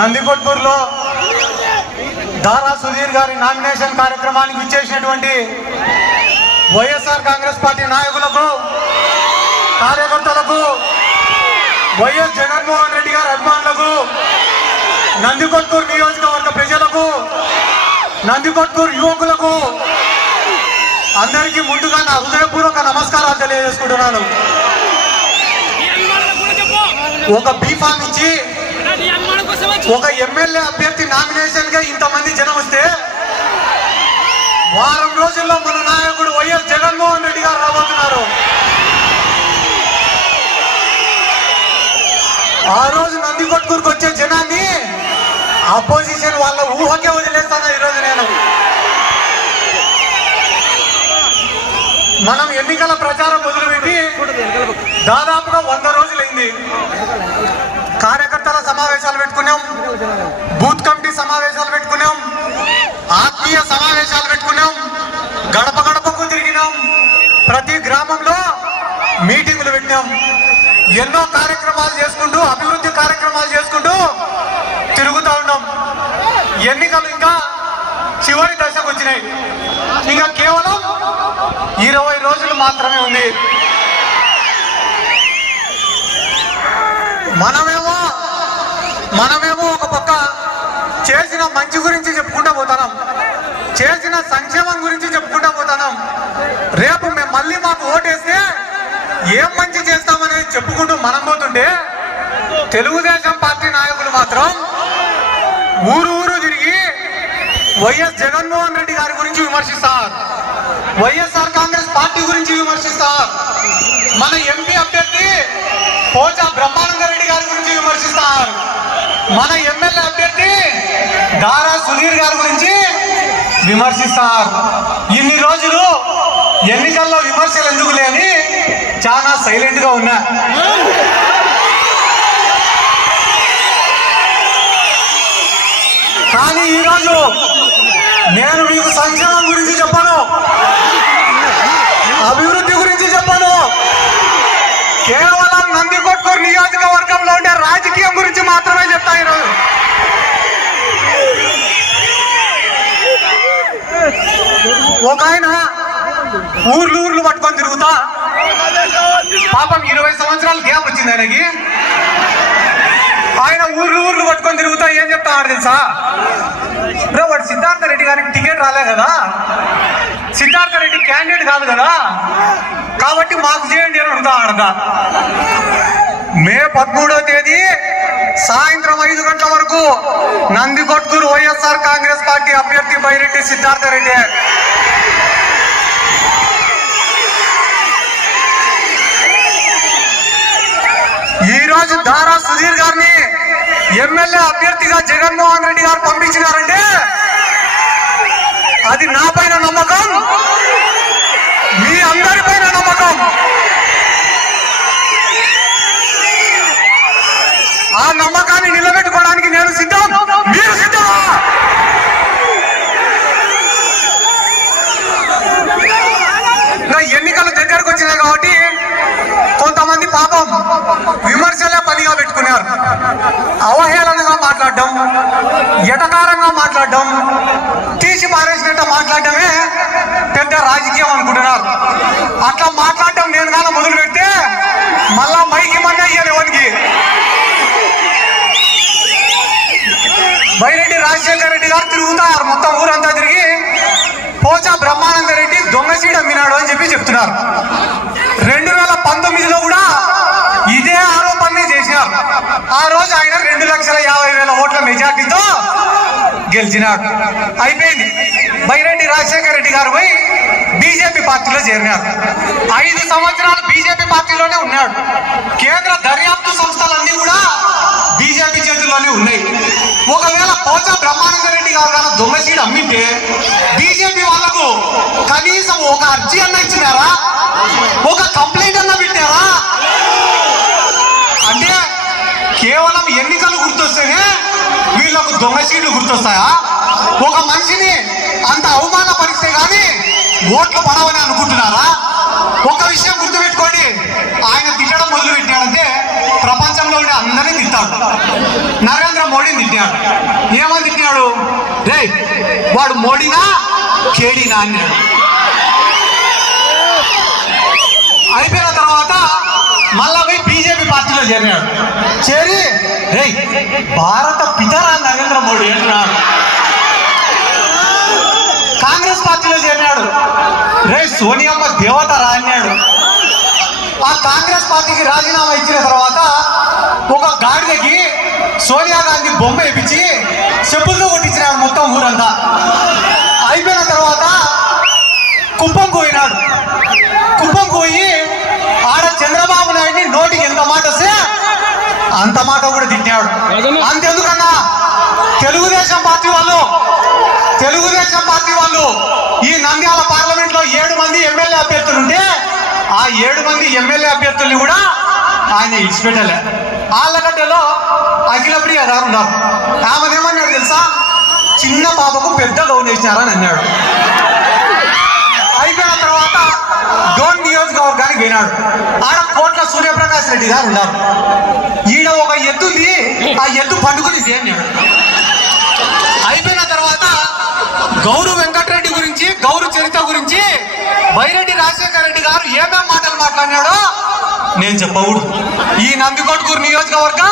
నందికొట్కూరులో దారా సుధీర్ గారి నామినేషన్ కార్యక్రమానికి ఇచ్చేసినటువంటి వైఎస్ఆర్ కాంగ్రెస్ పార్టీ నాయకులకు కార్యకర్తలకు వైఎస్ జగన్మోహన్ రెడ్డి గారి అభిమానులకు నందికొట్కూరు నియోజకవర్గ ప్రజలకు నందికొట్కూరు యువకులకు అందరికీ ముందుగా నా హృదయపూర్వక నమస్కారాలు తెలియజేసుకుంటున్నాను. ఒక బీఫామ్ ఇచ్చి ఒక ఎమ్మెల్యే అభ్యర్థి నామినేషన్గా ఇంతమంది జనం వస్తే వారం రోజుల్లో మన నాయకుడు వైఎస్ జగన్మోహన్ రెడ్డి గారు రాబోతున్నారు. ఆ రోజు నందికొట్కూరుకు వచ్చే జనాన్ని అపోజిషన్ వాళ్ళ ఊహకే వదిలేస్తాను ఈరోజు నేను. మనం ఎన్నికల ప్రచారం మొదలుపెట్టి దాదాపుగా వంద రోజులైంది. కార్యకర్తల సమావేశాలు పెట్టుకున్నాం. బూత్ కమిటీ సమావేశాలు పెట్టుకున్నాం. ఆత్మీయ సమావేశాలు పెట్టుకున్నాం. గడప గడపకు తిరిగినాం. ప్రతి గ్రామంలో మీటింగులు పెట్టినాం. ఎన్నో కార్యక్రమాలు చేసుకుంటూ అభివృద్ధి కార్యక్రమాలు చేసుకుంటూ తిరుగుతూ ఉన్నాం. ఎన్నికలు ఇంకా చివరి దశకు వచ్చినాయి. ఇంకా కేవలం ఇరవై రోజులు మాత్రమే ఉంది. మనమే మనమేమో ఒక పక్క చేసిన మంచి గురించి చెప్పుకుంటూ పోతున్నాం చేసిన సంక్షేమం గురించి చెప్పుకుంటూ పోతున్నాం రేపు మేము మళ్ళీ మాకు ఓటేస్తే ఏం మంచి చేస్తామనేది చెప్పుకుంటూ మనం పోతుంటే తెలుగుదేశం పార్టీ నాయకులు మాత్రం ఊరు ఊరు తిరిగి వైఎస్ జగన్మోహన్ రెడ్డి గారి గురించి విమర్శిస్తారు. వైఎస్ఆర్ కాంగ్రెస్ పార్టీ గురించి విమర్శిస్తారు. మన ఎంపీ అభ్యర్థి పోచా బ్రహ్మానంద రెడ్డి మన ఎమ్మెల్యే అభ్యర్థి దారా సుధీర్ గారి గురించి విమర్శిస్తారు. ఇన్ని రోజులు ఎన్నికల్లో విమర్శలు ఎందుకు లేని చాలా సైలెంట్గా ఉన్నా. కానీ ఈరోజు నేను మీకు సంక్షేమం గురించి చెప్పను. అభివృద్ధి గురించి చెప్పను. కేవలం నందికొట్కూరు నియోజకవర్గంలో ఉండే రాజకీయం గురించి మాత్రమే చెప్తా ఈరోజు. ఒక ఆయన ఊర్లు ఊర్లు పట్టుకొని తిరుగుతా. పాపం ఇరవై సంవత్సరాలు గ్యాప్ వచ్చింది ఆయనకి. ఆయన ఊర్లు ఊర్లు పట్టుకొని తిరుగుతా ఏం చెప్తా తెలుసా? బ్రో వాడు సిద్ధార్థ రెడ్డి గారికి టికెట్ రాలే కదా. సిద్ధార్థ రెడ్డి క్యాండిడేట్ కాదు కదా. కాబట్టి మాకు చేయండి అని అడుగుతా ఆడదా మే పదమూడో తేదీ సాయంత్రం ఐదు గంటల వరకు నందికొట్కూరు వైఎస్ఆర్ కాంగ్రెస్ పార్టీ అభ్యర్థి బైరెడ్డి సిద్ధార్థ రెడ్డి. ఈ రోజు దారా సుధీర్ గారిని ఎమ్మెల్యే అభ్యర్థిగా జగన్మోహన్ రెడ్డి గారు పంపించినారంటే అది నా పైన నమ్మకం మీ అందరి పైన నమ్మకం. నమ్మకాన్ని నిలబెట్టుకోవడానికి నేను సిద్ధం. మీరు సిద్ధమా? ఎన్నికలు దగ్గరకు వచ్చినాయి కాబట్టి కొంతమంది పాపం విమర్శలే పనిగా పెట్టుకున్నారు. అవహేళనగా మాట్లాడడం ఎటకారంగా మాట్లాడడం తీసి పారేసినట్టు మాట్లాడటమే పెద్ద రాజకీయం అనుకుంటున్నారు. అట్లా మాట్లాడటం నేను కానీ మొదలు పెడితే మళ్ళా మైకి మన్నా ఇయ్యాలి వానికి బైరెడ్డి రాజశేఖర రెడ్డి గారు తిరుగుతారు మొత్తం ఊరంతా తిరిగి పోచా బ్రహ్మానంద రెడ్డి దొంగ సీడ్ అమ్మినాడు అని చెప్పి చెప్తున్నారు. రెండు వేల పంతొమ్మిదిలో కూడా ఇదే ఆరోపణనే చేసినారు. ఆ రోజు ఆయన రెండు లక్షల యాభై వేల ఓట్ల మెజార్టీతో గెలిచినాడు. అయిపోయింది. బైరెడ్డి రాజశేఖర రెడ్డి గారు పోయి బీజేపీ పార్టీలో చేరినారు. ఐదు సంవత్సరాలు బీజేపీ పార్టీలోనే ఉన్నాడు. కేంద్ర దర్యాప్తు సంస్థలన్నీ కూడా బీజేపీ చేతుల్లోనే ఉన్నాయి. ఒకవేళ పోచా బ్రహ్మానంద రెడ్డి కావాలన్నా దొంగ సీడ్ అమ్మింటే బీజేపీ వాళ్ళకు కనీసం ఒక అర్జీ అన్న ఇచ్చినారా? ఒక కంప్లైంట్ అన్న పెట్టారా? అంటే కేవలం ఎన్నికలు గుర్తొస్తేనే వీళ్ళకు దొంగ సీట్లు గుర్తొస్తాయా? ఒక మనిషిని అంత అవమానపరిస్తే కానీ ఓట్లు పడవని అనుకుంటున్నారా? ఒక విషయం గుర్తుపెట్టుకోండి. ఆయన తిట్టడం మొదలు పెట్టాడంటే ప్రపంచంలో ఉండే అందరినీ తిట్టాడు. నరేంద్ర మోడీని తిట్టాడు. ఏమని తిట్టాడు? రే వాడు మోడీనా కేడీనా అన్నాడు. అయిపోయిన తర్వాత మళ్ళా పోయి బీజేపీ పార్టీలో చేరినాడు. చేరి రే భారత పితరా నరేంద్ర మోడీ అంటున్నాడు కాంగ్రెస్ పార్టీలో చేరినాడు. రే సోనియమ్మ దేవత రా అన్నాడు. ఆ కాంగ్రెస్ పార్టీకి రాజీనామా ఇచ్చిన తర్వాత ఒక గాడిదకి సోనియా గాంధీ బొమ్మ వేపించి చెప్పులతో కొట్టించినాడు మొత్తం ఊరంతా. అయిపోయిన తర్వాత కుప్పంకు పోయినాడు కుప్పంకు పోయి ఆడ చంద్రబాబు నాయుడిని నోటికి ఎంత మాట వస్తే అంత మాట కూడా తిట్టాడు. అంతెందుకన్నా? తెలుగుదేశం పార్టీ వాళ్ళు తెలుగుదేశం పార్టీ వాళ్ళు ఈ నంద్యాల పార్లమెంట్లో ఏడు మంది ఎమ్మెల్యే అభ్యర్థులు ఉంటే ఆ ఏడు మంది ఎమ్మెల్యే అభ్యర్థుల్ని కూడా ఆయన ఇచ్చిపెట్టలే. ఆళ్ళగడ్డలో అఖిలప్రియ గారు ఉన్నారు ఆమెదేమన్నాడు తెలుసా? చిన్న పాపకు పెద్ద గౌన్ వేసినారని అన్నాడు. అయిపోయిన తర్వాత డోన్ నియోజకవర్గానికి పోయినాడు. ఆడ కోట్ల సూర్యప్రకాష్ రెడ్డి గారు ఉన్నారు. ఈడ ఒక ఎద్దుంది ఆ ఎద్దు పండుగని అన్నాడు. అయిపోయిన తర్వాత గౌరు వెంకటరెడ్డి గురించి గౌరు చరిత్ర గురించి బైరెడ్డి రాజశేఖర రెడ్డి గారు ఏమేం మాటలు మాట్లాడినాడో నేను చెప్పకూడదు. ఈ నందికొట్కూరు నియోజకవర్గ